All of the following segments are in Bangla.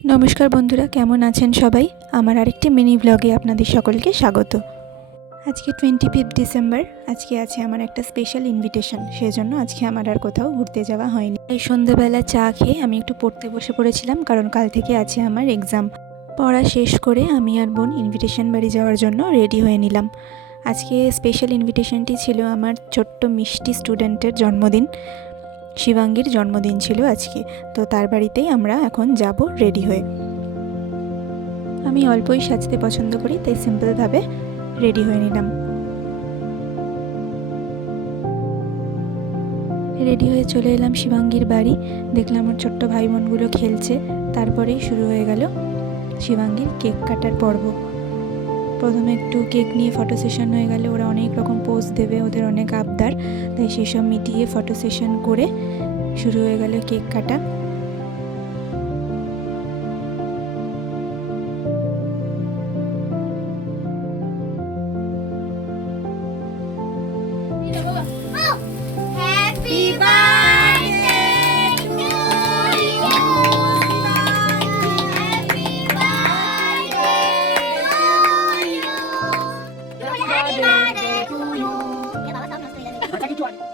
नमस्कार बंधुरा केमन आছেন सबाई आमार आरेकटी मिनी ब्लगे आपनादेर सकलके स्वागत। आज के 25 डिसेम्बर आज के आछे आमार एकटा स्पेशल इनविटेशन सेजोन्नो आज के आमार आर कोथाओ घुरते जावा हयनि। এই সন্ধ্যাবেলা চা খেয়ে আমি একটু পড়তে বসে পড়েছিলাম কারণ কাল থেকে আছে আমার এক্সাম। পড়া শেষ করে আমি আর বোন ইনভিটেশন বাড়ি যাওয়ার জন্য রেডি হয়ে নিলাম। আজকে স্পেশাল ইনভিটেশনটি ছিল আমার ছোট্ট মিষ্টি স্টুডেন্টের জন্মদিন। শিবাঙ্গীর জন্মদিন ছিল আজকে, তো তার বাড়িতেই আমরা এখন যাব রেডি হয়ে। আমি অল্পই সাজতে পছন্দ করি, তাই সিম্পলভাবে রেডি হয়ে নিলাম। রেডি হয়ে চলে এলাম শিবাঙ্গীর বাড়ি। দেখলাম আমার ছোট্ট ভাই বোনগুলো খেলছে। তারপরেই শুরু হয়ে গেল শিবাঙ্গীর কেক কাটার পর্ব। প্রথমে একটু কেক নিয়ে ফটো সেশন হয়ে গেল। ওরা অনেক রকম পোজ দেবে, ওদের অনেক আবদার, তাই সেসব মিটিয়ে ফটো সেশন করে শুরু হয়ে গেল কেক কাটা।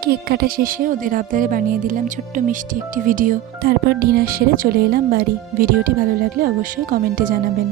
কেক কাটা শেষে ওদের আবদারে বানিয়ে দিলাম ছোট্ট মিষ্টি একটি ভিডিও। তারপর ডিনার সেরে চলে এলাম বাড়ি। ভিডিওটি ভালো লাগলে অবশ্যই কমেন্টে জানাবেন।